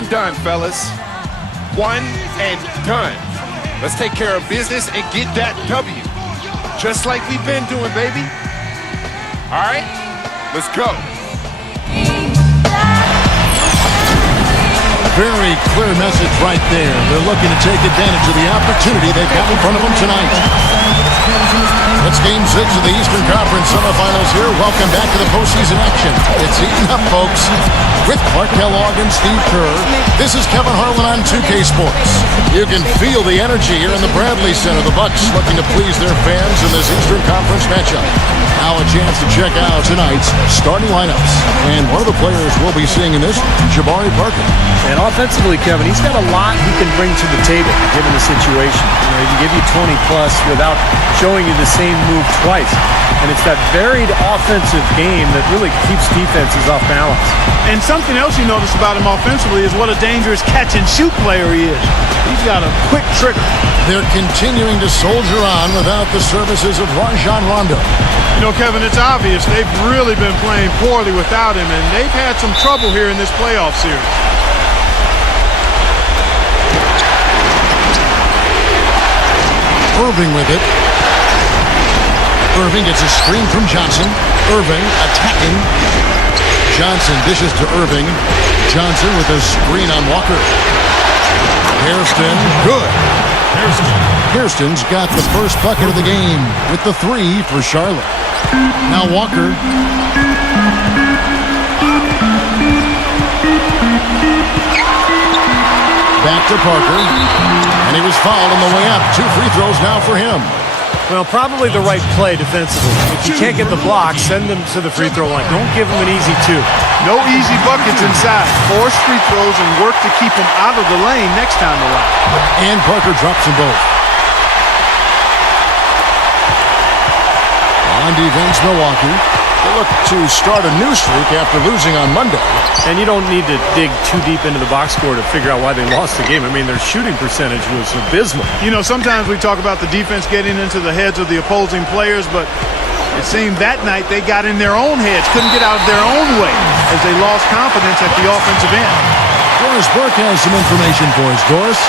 and done, fellas. One and done. Let's take care of business and get that W. Just like we've been doing, baby. All right, let's go. Very clear message right there. They're looking to take advantage of the opportunity they've got in front of them tonight. It's Game 6 of the Eastern Conference semifinals here. Welcome back to the postseason action. It's heating up, folks. With Clark Kellogg and Steve Kerr, this is Kevin Harlan on 2K Sports. You can feel the energy here in the Bradley Center. The Bucks looking to please their fans in this Eastern Conference matchup. Now a chance to check out tonight's starting lineups. And one of the players we'll be seeing in this, Jabari Parker. And offensively, Kevin, he's got a lot he can bring to the table, given the situation. You know, he can give you 20-plus without showing you the same move twice. And it's that varied offensive game that really keeps defenses off balance. And something else you notice about him offensively is what a dangerous catch-and-shoot player he is. He's got a quick trigger. They're continuing to soldier on without the services of Rajon Rondo. You know, Kevin, it's obvious they've really been playing poorly without him, and they've had some trouble here in this playoff series. Irving with it. Irving gets a screen from Johnson. Irving attacking. Johnson dishes to Irving. Johnson with a screen on Walker. Hairston, good. Hairston's got the first bucket of the game with the 3 for Charlotte. Now Walker. Back to Parker. And he was fouled on the way up. 2 free throws now for him. Well, probably the right play defensively. If you can't get the block, send them to the free throw line. Don't give them an easy 2. No easy buckets inside. Force free throws and work to keep them out of the lane next time around. And Parker drops them both. On defense, Milwaukee. They look to start a new streak after losing on Monday. And you don't need to dig too deep into the box score to figure out why they lost the game. I mean, their shooting percentage was abysmal. You know, sometimes we talk about the defense getting into the heads of the opposing players, but it seemed that night they got in their own heads, couldn't get out of their own way as they lost confidence at the offensive end. Doris Burke has some information for us. Doris?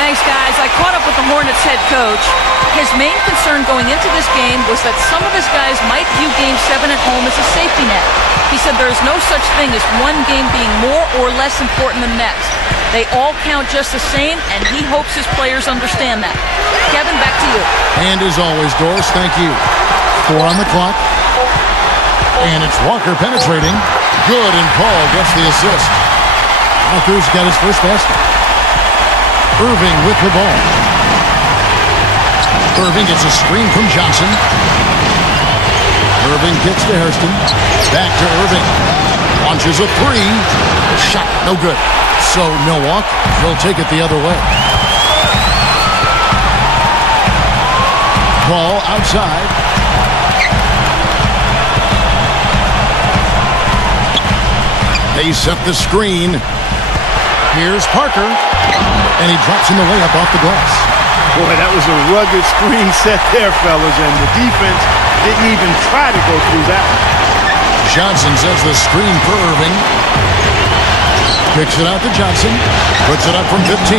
Thanks, guys. I caught up with the Hornets head coach. His main concern going into this game was that some of his guys might view Game 7 at home as a safety net. He said there is no such thing as one game being more or less important than the next. They all count just the same, and he hopes his players understand that. Kevin, back to you. And as always, Doris, thank you. 4 on the clock. And it's Walker penetrating. Good, and Paul gets the assist. Walker's got his first basket. Irving with the ball. Irving gets a screen from Johnson. Irving gets to Hairston. Back to Irving. Launches a 3. Shot no good. So Milwaukee will take it the other way. Ball outside. They set the screen. Here's Parker. And he drops in the layup off the glass. Boy, that was a rugged screen set there, fellas, and the defense didn't even try to go through that one. Johnson sets the screen for Irving. Kicks it out to Johnson. Puts it up from 15.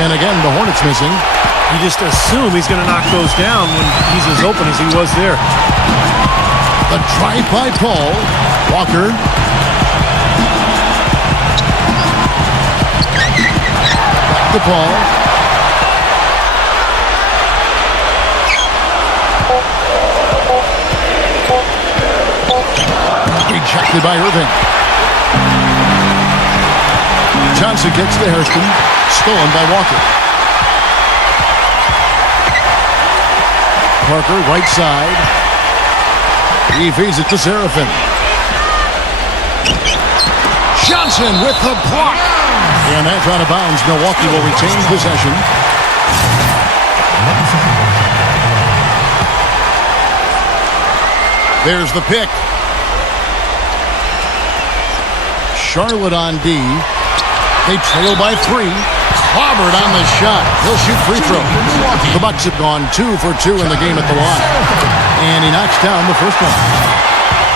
And again, the Hornets missing. You just assume he's going to knock those down when he's as open as he was there. The drive by Paul. Walker. The ball. Rejected by Irving. Johnson gets to Hairston. Stolen by Walker. Parker, right side. He feeds it to Seraphin. Johnson with the block. And that's out of bounds. Milwaukee will retain possession. There's the pick. Charlotte on D. They trail by 3. Clobbered on the shot. He'll shoot free throw. The Bucks have gone 2 for 2 in the game at the line. And he knocks down the first one.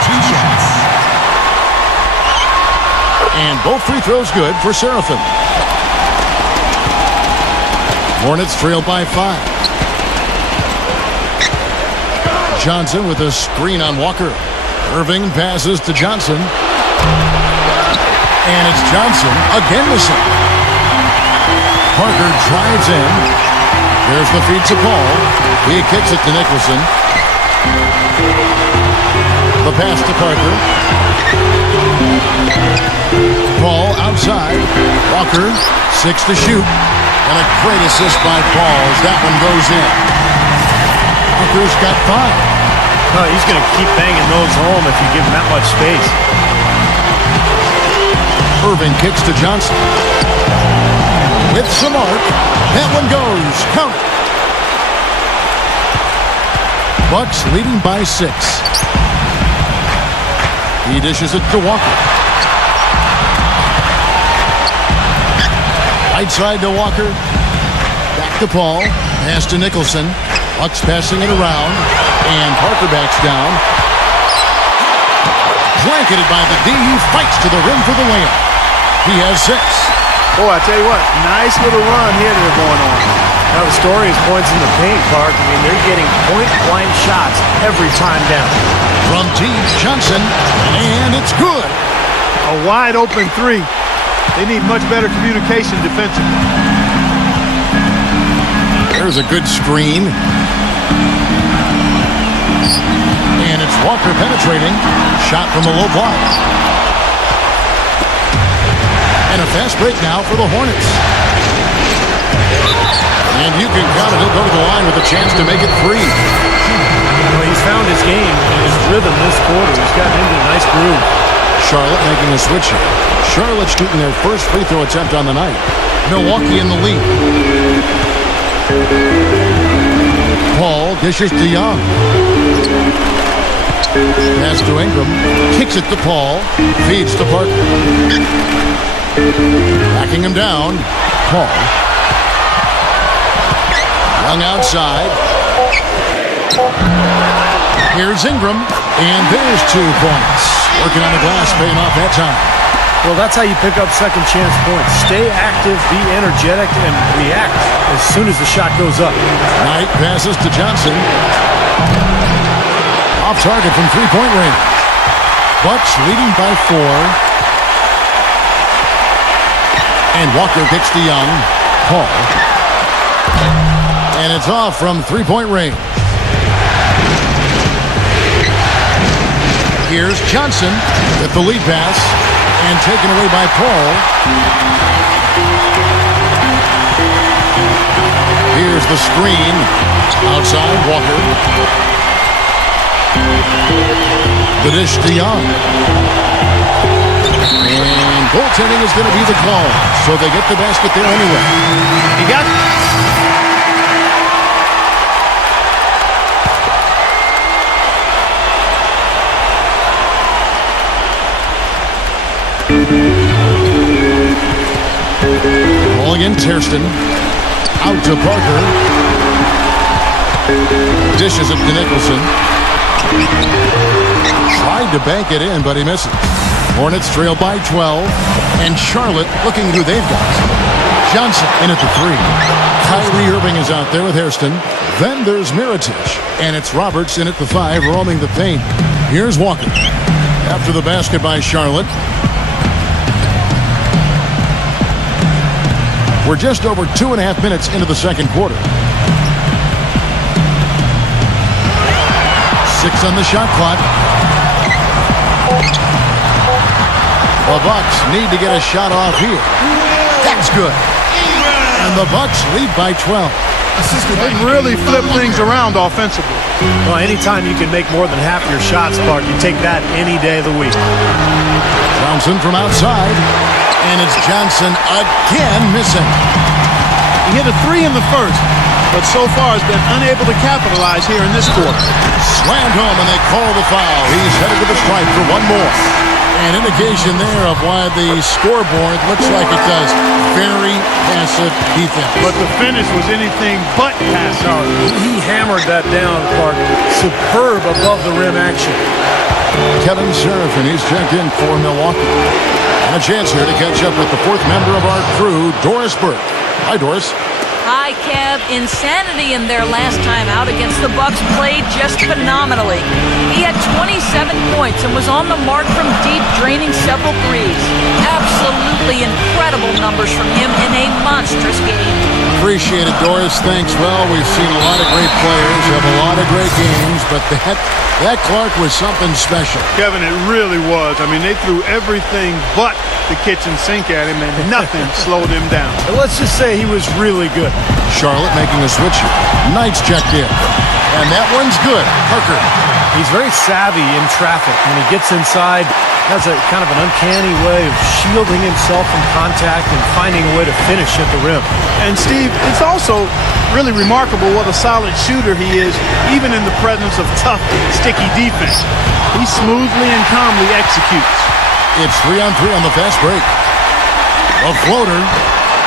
2 shots. And both free throws good for Seraphin. Hornets trail by 5. Johnson with a screen on Walker. Irving passes to Johnson. And it's Johnson again missing. Parker drives in. There's the feed to Paul. He kicks it to Nicholson. The pass to Parker. Paul outside. Walker, 6 to shoot. And a great assist by Paul as that one goes in. Walker's got 5. Oh, he's going to keep banging those home if you give him that much space. Irving kicks to Johnson. With some arc. That one goes. Count it. Bucks leading by 6. He dishes it to Walker. Right side to Walker. Back to Paul. Pass to Nicholson. Bucks passing it around. And Parker backs down. Blanketed by the D. He fights to the rim for the layup. He has 6. Boy, I tell you what, nice little run here they're going on. Now the story is points in the paint, Park. I mean, they're getting point-blank shots every time down. From deep, Johnson. And it's good. A wide open 3. They need much better communication defensively. There's a good screen. And it's Walker penetrating. Shot from the low block. And a fast break now for the Hornets. And you can count it. He'll go to the line with a chance to make it 3. Well, he's found his game and his rhythm this quarter. He's gotten into a nice groove. Charlotte making a switch here. Charlotte shooting their first free throw attempt on the night. Milwaukee in the lead. Paul dishes to Young. Pass to Ingram. Kicks it to Paul. Feeds to Parker. Backing him down. Paul. Young outside. Here's Ingram. And there's 2 points. Working on the glass, paying off that time. Well, that's how you pick up second chance points. Stay active, be energetic, and react as soon as the shot goes up. Knight passes to Johnson. Off target from three-point range. Bucks leading by 4. And Walker kicks to Young. Paul. And it's off from three-point range. Here's Johnson with the lead pass and taken away by Paul. Here's the screen. Outside, Walker. The dish to Young. And goaltending is going to be the call. So they get the basket there anyway. You got it. Ball again, Terston. Out to Parker. Dishes it to Nicholson. Tried to bank it in, but he misses. Hornets trail by 12. And Charlotte looking who they've got. Johnson in at the 3. Kyrie Irving is out there with Hairston. Then there's Mirotic. And it's Roberts in at the 5, roaming the paint. Here's Walker. After the basket by Charlotte. We're just over 2.5 minutes into the second quarter. 6 on the shot clock. The Bucks need to get a shot off here. That's good. And the Bucks lead by 12. They really flip things around offensively. Well, anytime you can make more than half your shots, Park, you take that any day of the week. Johnson from outside. And it's Johnson again missing. He hit a 3 in the first, but so far has been unable to capitalize here in this quarter. Slammed home and they call the foul. He's headed to the stripe for one more. An indication there of why the scoreboard looks like it does. Very passive defense. But the finish was anything but passive. He hammered that down, Clark. Superb above the rim action. Kevin Seraphin, he's checked in for Milwaukee. And a chance here to catch up with the fourth member of our crew, Doris Burke. Hi, Doris. Hi, Kev. Insanity in their last time out against the Bucks played just phenomenally. He had 27 points and was on the mark from deep, draining several threes. Absolutely incredible numbers from him in a monstrous game. Appreciate it, Doris. Thanks. Well, we've seen a lot of great players, have a lot of great games, but that Clark was something special. Kevin, it really was. I mean, they threw everything but the kitchen sink at him, and nothing slowed him down. And let's just say he was really good. Charlotte making a switch here. Knight's checked in. And that one's good. Parker. He's very savvy in traffic. When he gets inside, has a kind of an uncanny way of shielding himself from contact and finding a way to finish at the rim. And Steve, it's also really remarkable what a solid shooter he is, even in the presence of tough, sticky defense. He smoothly and calmly executes. It's 3-on-3 on the fast break. A floater.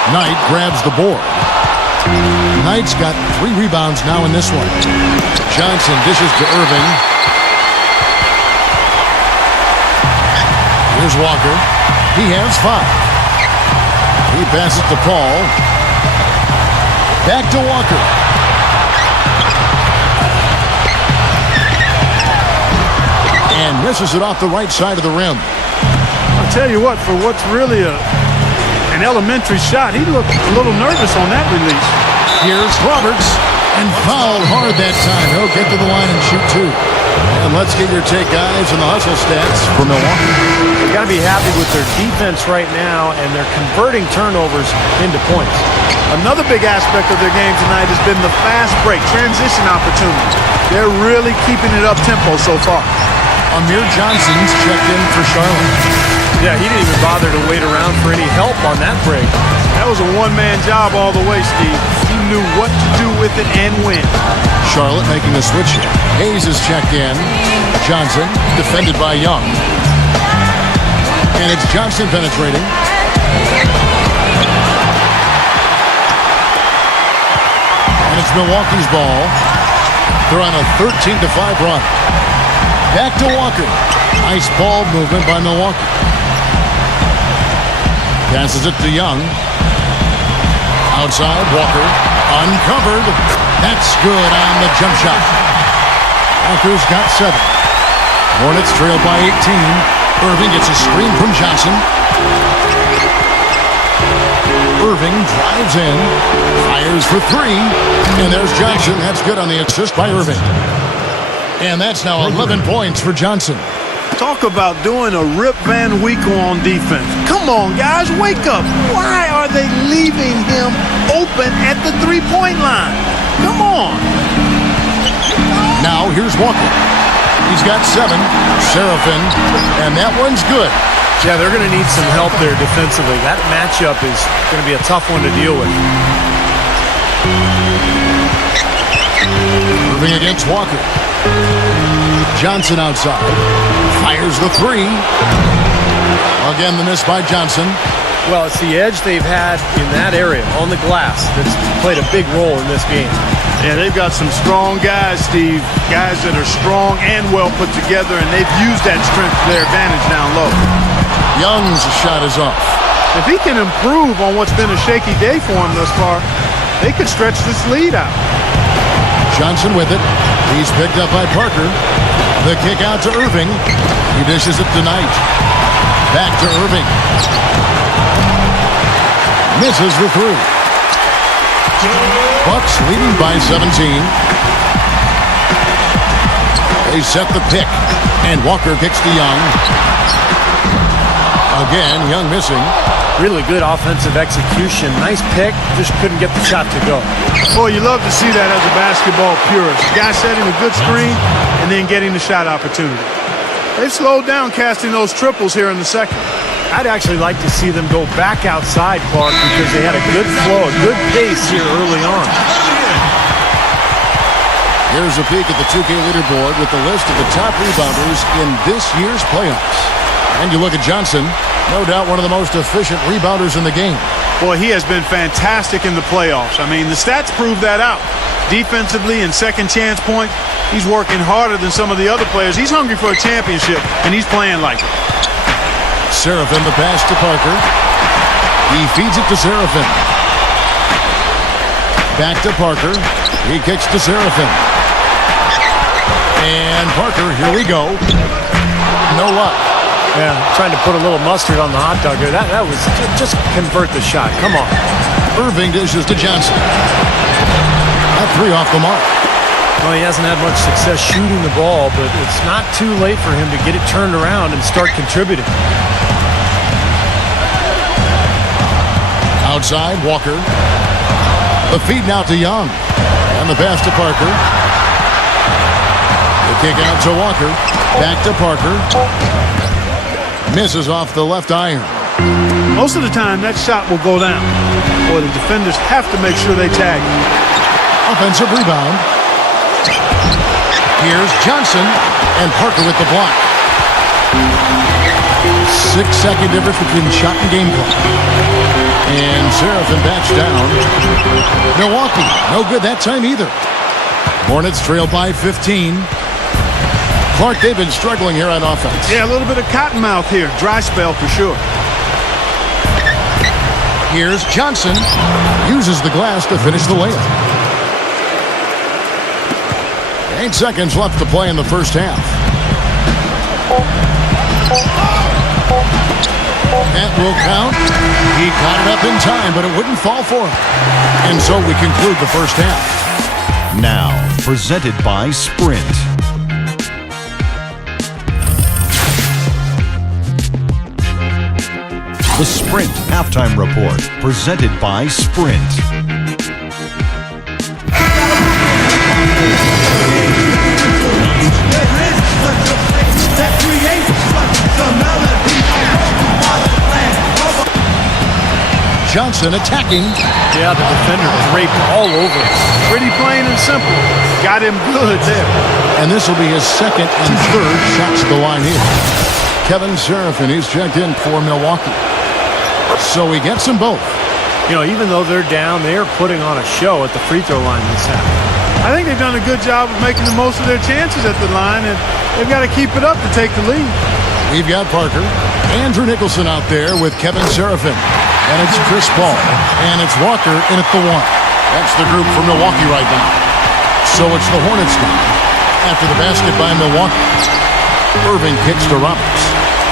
Knight grabs the board. Knight's got 3 rebounds now in this one. Johnson dishes to Irving. Here's Walker. He has 5. He passes to Paul. Back to Walker. And misses it off the right side of the rim. I'll tell you what, for what's really an elementary shot, he looked a little nervous on that release. Here's Roberts, and fouled hard that time. He'll get to the line and shoot 2. And let's get your take, guys, on the hustle stats for Milwaukee. They've got to be happy with their defense right now, and they're converting turnovers into points. Another big aspect of their game tonight has been the fast break, transition opportunities. They're really keeping it up-tempo so far. Amir Johnson's checked in for Charlotte. Yeah, he didn't even bother to wait around for any help on that break. That was a one-man job all the way, Steve. He knew what to do with it and when. Charlotte making a switch here. Hayes is checked in. Johnson defended by Young. And it's Johnson penetrating. And it's Milwaukee's ball. They're on a 13-5 run. Back to Walker. Nice ball movement by Milwaukee. Passes it to Young. Outside, Walker. Uncovered. That's good on the jump shot. Walker's got 7. Hornets trail by 18. Irving gets a screen from Johnson. Irving drives in. Fires for 3. And there's Johnson. That's good on the assist by Irving. And that's now 11 points for Johnson. Talk about doing a Rip Van Winkle on defense. Come on, guys, wake up. Why are they leaving him open at the three-point line? Come on. Now here's Walker. He's got 7. Seraphin. And that one's good. Yeah, they're going to need some help there defensively. That matchup is going to be a tough one to deal with. Irving against Walker. Johnson outside. Fires the 3. Again, the miss by Johnson. Well, it's the edge they've had in that area on the glass that's played a big role in this game. Yeah, they've got some strong guys, Steve. Guys that are strong and well put together, and they've used that strength to their advantage down low. Young's shot is off. If he can improve on what's been a shaky day for him thus far, they could stretch this lead out. Johnson with it. He's picked up by Parker. The kick out to Irving. He dishes it to Knight. Back to Irving. Misses the 3. Bucks leading by 17. They set the pick. And Walker kicks to Young. Again, Young missing. Really good offensive execution. Nice pick. Just couldn't get the shot to go. Boy, you love to see that as a basketball purist. Guy setting a good screen and then getting the shot opportunity. They've slowed down casting those triples here in the second. I'd actually like to see them go back outside, Clark, because they had a good flow, a good pace here early on. Here's a peek at the 2K leaderboard with the list of the top rebounders in this year's playoffs. And you look at Johnson, no doubt one of the most efficient rebounders in the game. Boy, he has been fantastic in the playoffs. I mean, the stats prove that out. Defensively and second chance points, he's working harder than some of the other players. He's hungry for a championship, and he's playing like it. Serafin, the pass to Parker. He feeds it to Serafin. Back to Parker. He kicks to Serafin. And Parker, here we go. No luck. Yeah, trying to put a little mustard on the hot dog there. That was just convert the shot. Come on. Irving dishes to Johnson. That three off the mark. Well, he hasn't had much success shooting the ball, but it's not too late for him to get it turned around and start contributing. Outside, Walker. The feed now to Young. And the pass to Parker. The kick out to Walker. Back to Parker. Misses off the left iron. Most of the time, that shot will go down. Boy, the defenders have to make sure they tag him. Offensive rebound. Here's Johnson. And Parker with the block. 6-second difference between shot and game clock. And Serafin backs down. Milwaukee, no good that time either. Hornets trail by 15. Clark, they've been struggling here on offense. Yeah, a little bit of cottonmouth here. Dry spell for sure. Here's Johnson. Uses the glass to finish the layup. 8 seconds left to play in the first half. That will count. He caught it up in time, but it wouldn't fall for him. And so we conclude the first half. Now, presented by Sprint. The Sprint Halftime Report, presented by Sprint. Johnson attacking. Yeah, the defender draped all over. Pretty plain and simple. Got him good there. And this will be his second and third shots at the line here. Kevin Serafin, he's checked in for Milwaukee. So he gets them both. You know, even though they're down, they are putting on a show at the free throw line this half. I think they've done a good job of making the most of their chances at the line, and they've got to keep it up to take the lead. We've got Parker. Andrew Nicholson out there with Kevin Serafin. And it's Chris Paul. And it's Walker in at the one. That's the group for Milwaukee right now. So it's the Hornets now. After the basket by Milwaukee. Irving kicks to Roberts.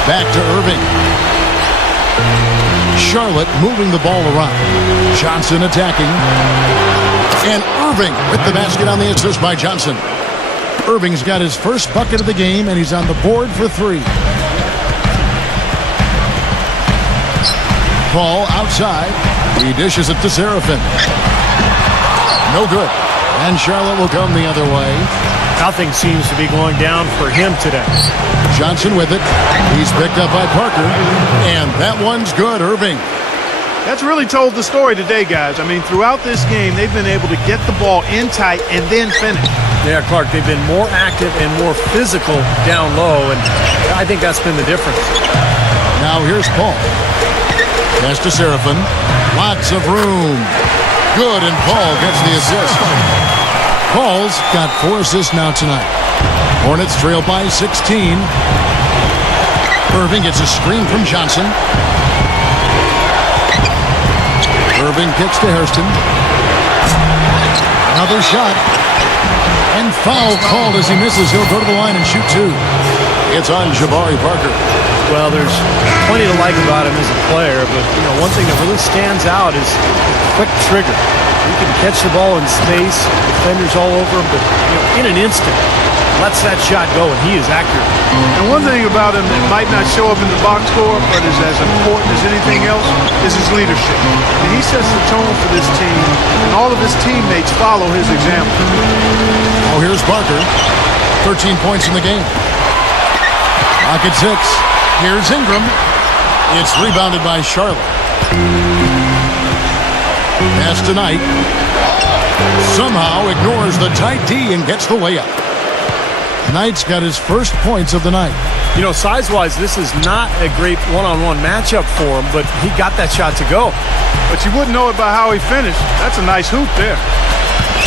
Back to Irving. Charlotte moving the ball around. Johnson attacking. And Irving with the basket on the assist by Johnson. Irving's got his first bucket of the game, and he's on the board for three. Paul outside. He dishes it to Serafin. No good. And Charlotte will come the other way. Nothing seems to be going down for him today. Johnson with it. He's picked up by Parker. And that one's good, Irving. That's really told the story today, guys. I mean, throughout this game, they've been able to get the ball in tight and then finish. Yeah, Clark, they've been more active and more physical down low, and I think that's been the difference. Now here's Paul. Pass to Serafin. Lots of room. Good, and Paul gets the assist. Paul's got 4 assists now tonight. Hornets trail by 16. Irving gets a screen from Johnson. Irving kicks to Hairston. Another shot. And foul called as he misses. He'll go to the line and shoot two. It's on Jabari Parker. Well, there's plenty to like about him as a player, but you know, one thing that really stands out is quick trigger. He can catch the ball in space, defenders all over him, but you know, in an instant, lets that shot go, and he is accurate. And one thing about him that might not show up in the box score, but is as important as anything else, is his leadership. And he sets the tone for this team, and all of his teammates follow his example. Oh, here's Parker. 13 points in the game. Pocket 6. Here's Ingram. It's rebounded by Charlotte. Pass to Knight. Somehow ignores the tight D and gets the layup. Knight's got his first points of the night. You know, size-wise, this is not a great one-on-one matchup for him, but he got that shot to go. But you wouldn't know it by how he finished. That's a nice hoop there.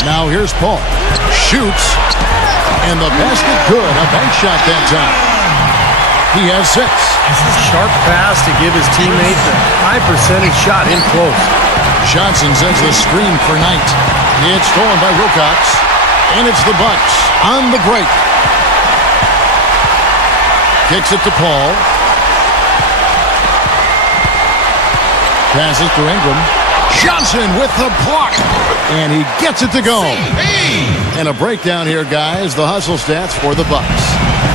Now here's Paul. Shoots. And the basket good. A bank shot that time. He has 6. Sharp pass to give his teammate the high percentage shot in close. Johnson sends the screen for Knight. It's stolen by Wilcox. And it's the Bucks on the break. Kicks it to Paul. Passes to Ingram. Johnson with the block. And he gets it to go. And a breakdown here, guys. The hustle stats for the Bucks.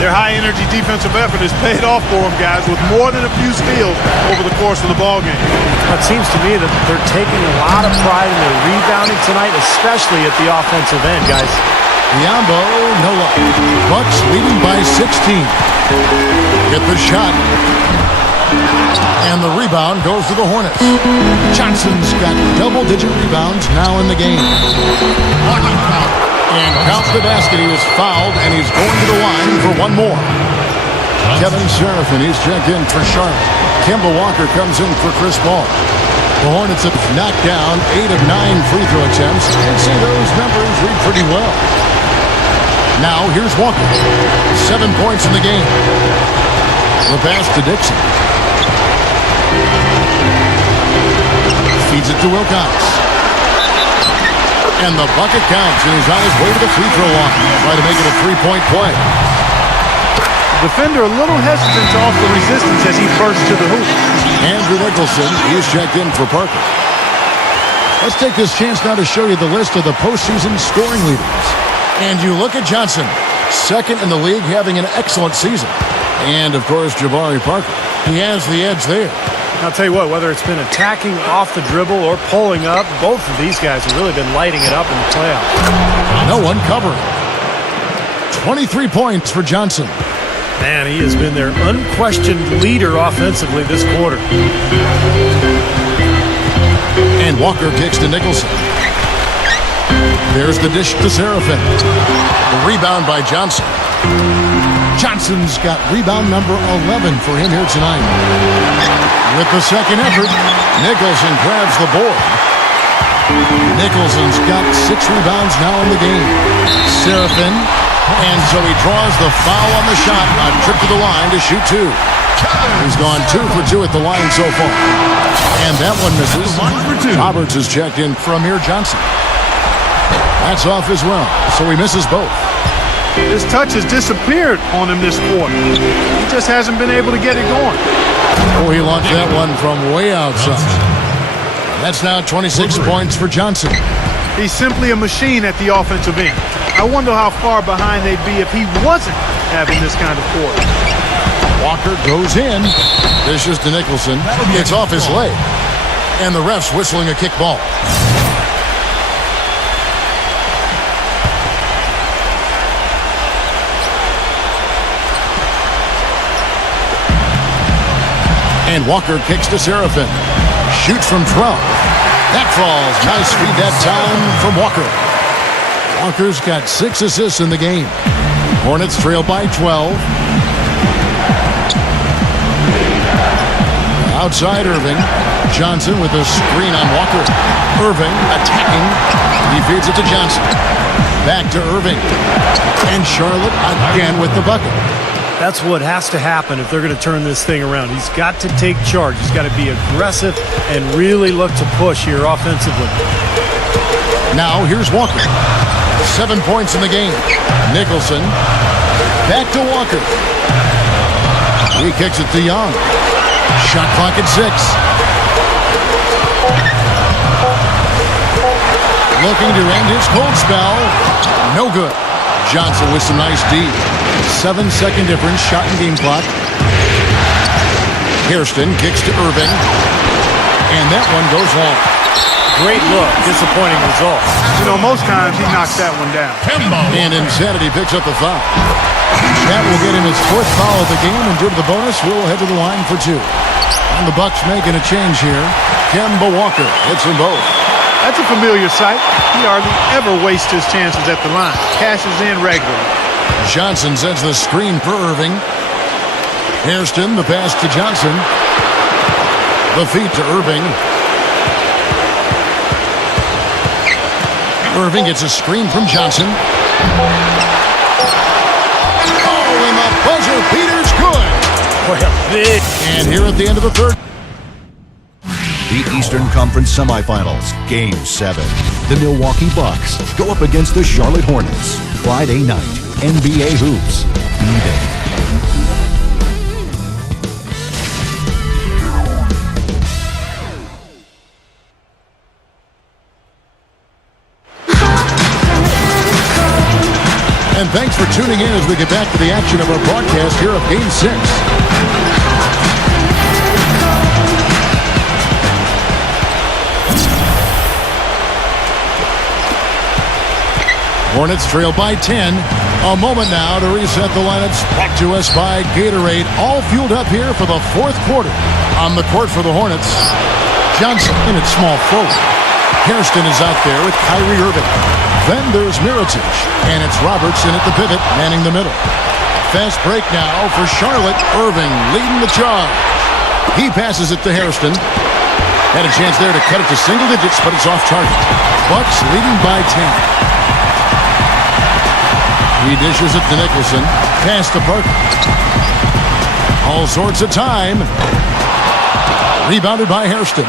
Their high-energy defensive effort has paid off for them, guys, with more than a few steals over the course of the ballgame. It seems to me that they're taking a lot of pride in their rebounding tonight, especially at the offensive end, guys. Biombo, no luck. Bucks leading by 16. Get the shot. And the rebound goes to the Hornets. Johnson's got double-digit rebounds now in the game. And counts the basket. He was fouled, and he's going to the line for one more. Kevin Seraphin, he's checked in for Charlotte. Kemba Walker comes in for Chris Paul. The Hornets have knocked down 8 of 9 free throw attempts. And see, those numbers read pretty well. Now, here's Walker. 7 points in the game. The pass to Dixon. Feeds it to Wilcox. And the bucket counts, and he's on his way to the free throw line. Try to make it a 3-point play. Defender a little hesitant off the resistance as he bursts to the hoop. Andrew Nicholson, he's checked in for Parker. Let's take this chance now to show you the list of the postseason scoring leaders. And you look at Johnson, second in the league, having an excellent season. And, of course, Jabari Parker. He has the edge there. I'll tell you what, whether it's been attacking off the dribble or pulling up, both of these guys have really been lighting it up in the playoffs. No one covering. 23 points for Johnson. Man, he has been their unquestioned leader offensively this quarter. And Walker kicks to Nicholson. There's the dish to Seraphin. The rebound by Johnson. Johnson's got rebound number 11 for him here tonight. With the second effort, Nicholson grabs the board. Nicholson's got 6 rebounds now in the game. Seraphin, and so he draws the foul on the shot. A trip to the line to shoot 2. He's gone 2 for 2 at the line so far. And that one misses. Roberts is checked in for Amir Johnson. That's off as well, so he misses both. His touch has disappeared on him this quarter. He just hasn't been able to get it going. Oh, he launched that one from way outside. That's now 26 points for Johnson. He's simply a machine at the offensive end. I wonder how far behind they'd be if he wasn't having this kind of quarter. Walker goes in. Dishes to Nicholson. It's off his leg. And the ref's whistling a kick ball. And Walker kicks to Seraphin. Shoots from 12. That falls. Nice feed that time from Walker. Walker's got 6 assists in the game. Hornets trail by 12. Outside Irving. Johnson with a screen on Walker. Irving attacking. He feeds it to Johnson. Back to Irving. And Charlotte again with the bucket. That's what has to happen if they're going to turn this thing around. He's got to take charge. He's got to be aggressive and really look to push here offensively. Now here's Walker. 7 points in the game. Nicholson. Back to Walker. He kicks it to Young. Shot clock at 6. Looking to end his cold spell. No good. Johnson with some nice D. 7-second difference, shot and game clock. Hairston kicks to Irving. And that one goes long. Great look, disappointing result. You know, most times he knocks that one down. And Insanity picks up the foul. That will get him his 4th foul of the game, and due to the bonus, we'll head to the line for 2. And the Bucks making a change here. Kemba Walker hits them both. That's a familiar sight. He hardly ever wastes his chances at the line. Cashes in regularly. Johnson sends the screen for Irving. Hairston, the pass to Johnson. The feed to Irving. Irving gets a screen from Johnson. Oh, and the buzzer beater's good. What a big. And here at the end of the third. The Eastern Conference Semifinals, Game 7. The Milwaukee Bucks go up against the Charlotte Hornets. Friday night, NBA Hoops. Be there. And thanks for tuning in as we get back to the action of our broadcast here of Game 6. Hornets trail by 10. A moment now to reset the lineups. Brought to us by Gatorade. All fueled up here for the fourth quarter. On the court for the Hornets, Johnson in at small forward. Hairston is out there with Kyrie Irving. Then there's Mirotic, and it's Robertson at the pivot, manning the middle. Fast break now for Charlotte. Irving leading the charge. He passes it to Hairston. Had a chance there to cut it to single digits, but it's off target. Bucks leading by 10. He dishes it to Nicholson. Pass to Parker. All sorts of time. Rebounded by Hairston.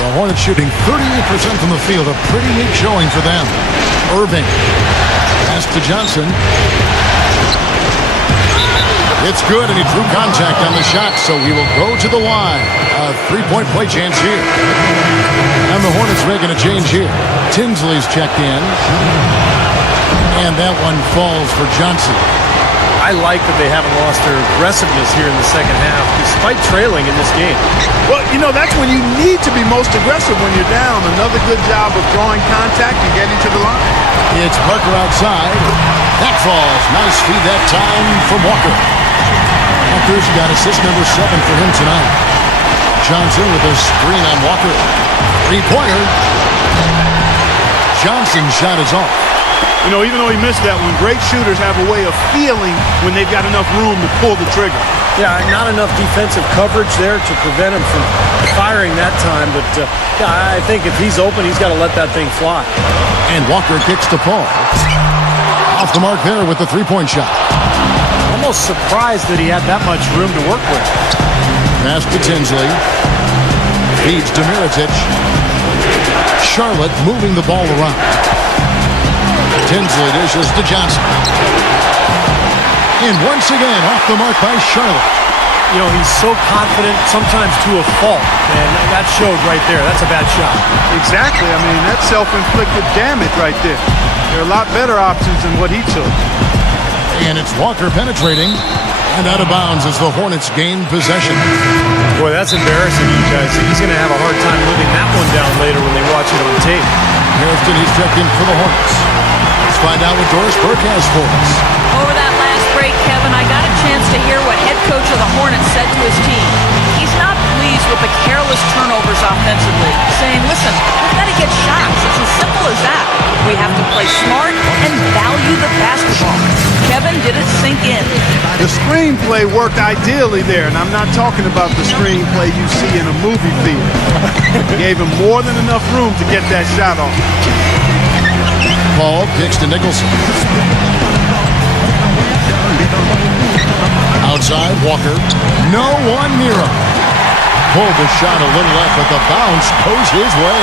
The Hornets shooting 38% from the field. A pretty weak showing for them. Irving. Pass to Johnson. It's good, and he drew contact on the shot, so he will go to the line. A three-point play chance here. And the Hornets making a change here. Tinsley's checked in. And that one falls for Johnson. I like that they haven't lost their aggressiveness here in the second half, despite trailing in this game. Well, you know, that's when you need to be most aggressive when you're down. Another good job of drawing contact and getting to the line. It's Parker outside. That falls. Nice feed that time from Walker. Walker's got assist number 7 for him tonight. Johnson with a screen on Walker. Three-pointer. Johnson's shot is off. You know, even though he missed that one, great shooters have a way of feeling when they've got enough room to pull the trigger. Yeah, not enough defensive coverage there to prevent him from firing that time. But yeah, I think if he's open, he's got to let that thing fly. And Walker kicks to Paul. Off the mark there with the three-point shot. Almost surprised that he had that much room to work with. Pass to Tinsley. Feeds to Mirotic. Charlotte moving the ball around. Tinsley dishes to Johnson. And once again, off the mark by Charlotte. You know, he's so confident, sometimes to a fault. And that showed right there. That's a bad shot. Exactly. I mean, that's self-inflicted damage right there. There are a lot better options than what he took. And it's Walker penetrating. And out of bounds as the Hornets gain possession. Boy, that's embarrassing, because he's going to have a hard time living that one down later when they watch it on tape. Hairston, he's checked in for the Hornets. Let's find out what Doris Burke has for us. Over that last break, Kevin, I got a chance to hear what head coach of the Hornets said to his team. He's not pleased with the careless turnovers offensively, saying, listen, we've got to get shots. It's as simple as that. We have to play smart and value the basketball. Kevin, did it sink in? The screenplay worked ideally there, and I'm not talking about the screenplay you see in a movie theater. Gave him more than enough room to get that shot off. Paul kicks to Nicholson. Outside, Walker. No one near him. Pulled the shot a little left, but the bounce goes his way.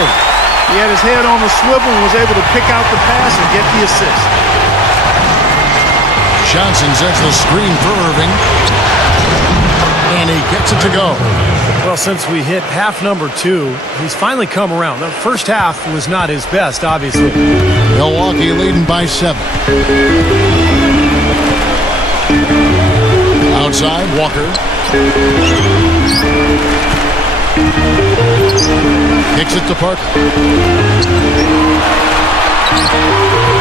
He had his head on the swivel and was able to pick out the pass and get the assist. Johnson sets the screen for Irving. And he gets it to go. Well, since we hit half number 2, he's finally come around. The first half was not his best, obviously. Milwaukee leading by 7. Outside, Walker. Kicks it to Parker.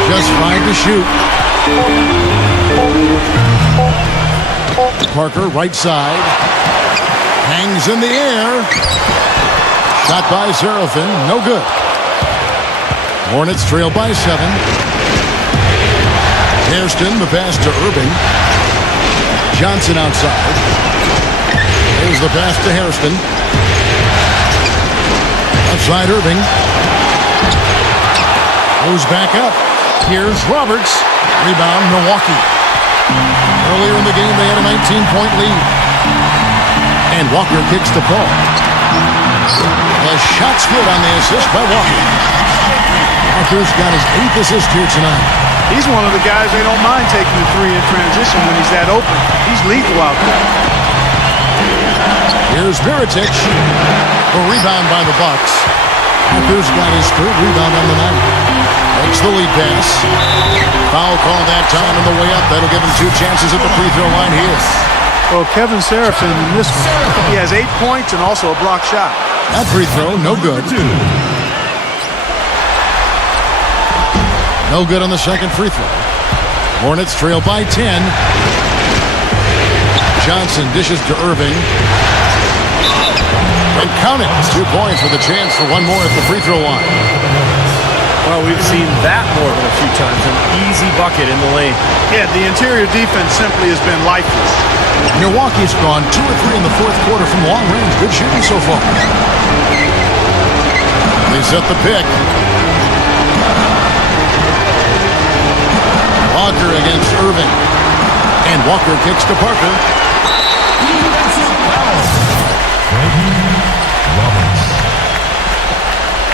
Just 5 to shoot. Parker, right side. Hangs in the air. Shot by Serafin. No good. Hornets trail by 7. Hairston, the pass to Irving. Johnson outside. There's the pass to Hairston. Outside Irving. Goes back up. Here's Roberts. Rebound, Milwaukee. Earlier in the game, they had a 19-point lead. And Walker kicks to Paul. The shot's good on the assist by Walker. Walker's got his 8th assist here tonight. He's one of the guys they don't mind taking the three in transition when he's that open. He's lethal out there. Here's Mirotic. A rebound by the Bucks. Walker's got his 3rd rebound on the night. Makes the lead pass. Foul call that time on the way up. That'll give him 2 chances at the free throw line here. Well, Kevin Seraphin in this one, he has 8 points and also a block shot. That free throw, no good. No good on the second free throw. Hornets trail by 10. Johnson dishes to Irving. And count it. 2 points with a chance for one more at the free throw line. Well, we've seen that more than a few times. An easy bucket in the lane. Yeah, the interior defense simply has been lifeless. Milwaukee's gone 2 or 3 in the 4th quarter from long range. Good shooting so far. They set the pick. Walker against Irving. And Walker kicks to Parker.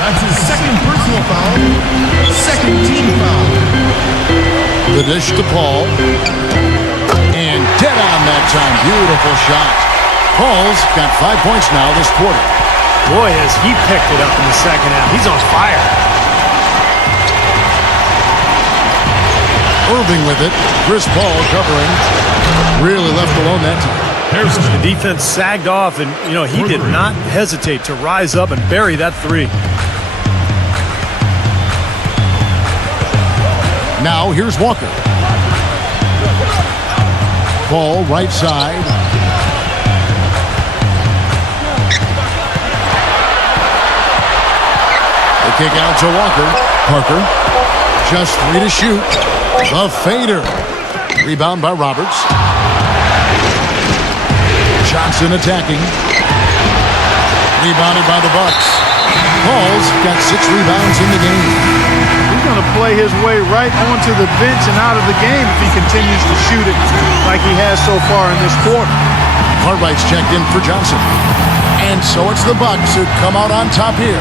That's his 2nd personal foul, 2nd team foul. The dish to Paul. And dead on that time. Beautiful shot. Paul's got 5 points now this quarter. Boy, has he picked it up in the second half. He's on fire. Irving with it. Chris Paul covering. Really left alone that time. The defense sagged off, and, he did not hesitate to rise up and bury that 3. Now, here's Walker. Paul, right side. The kick out to Walker. Parker, just 3 to shoot. The fader. Rebound by Roberts. Johnson attacking. Rebounded by the Bucks. Paul's got 6 rebounds in the game. He's going to play his way right onto the bench and out of the game if he continues to shoot it like he has so far in this quarter. Cartwright's checked in for Johnson. And so it's the Bucks who come out on top here.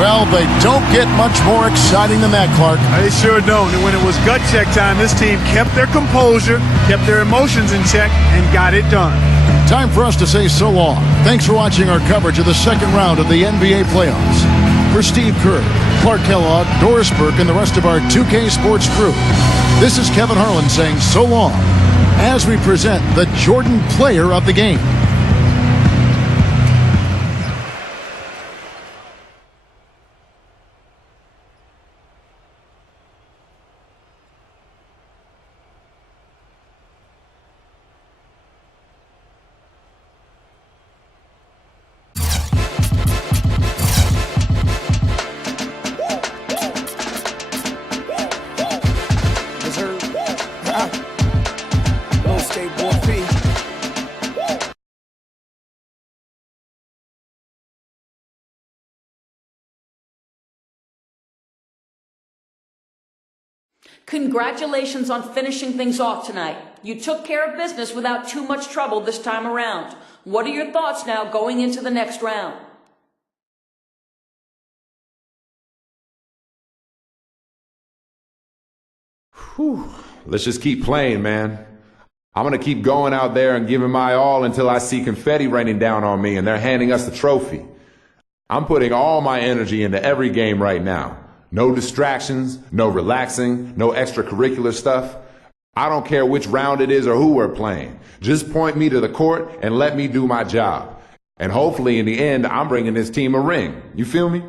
Well, they don't get much more exciting than that, Clark. They sure don't. And when it was gut check time, this team kept their composure, kept their emotions in check, and got it done. Time for us to say so long. Thanks for watching our coverage of the 2nd round of the NBA playoffs. For Steve Kerr, Clark Kellogg, Doris Burke, and the rest of our 2K Sports crew, this is Kevin Harlan saying so long as we present the Jordan Player of the Game. Congratulations on finishing things off tonight. You took care of business without too much trouble this time around. What are your thoughts now going into the next round? Let's just keep playing, man. I'm going to keep going out there and giving my all until I see confetti raining down on me and they're handing us the trophy. I'm putting all my energy into every game right now. No distractions, no relaxing, no extracurricular stuff. I don't care which round it is or who we're playing. Just point me to the court and let me do my job. And hopefully in the end, I'm bringing this team a ring. You feel me?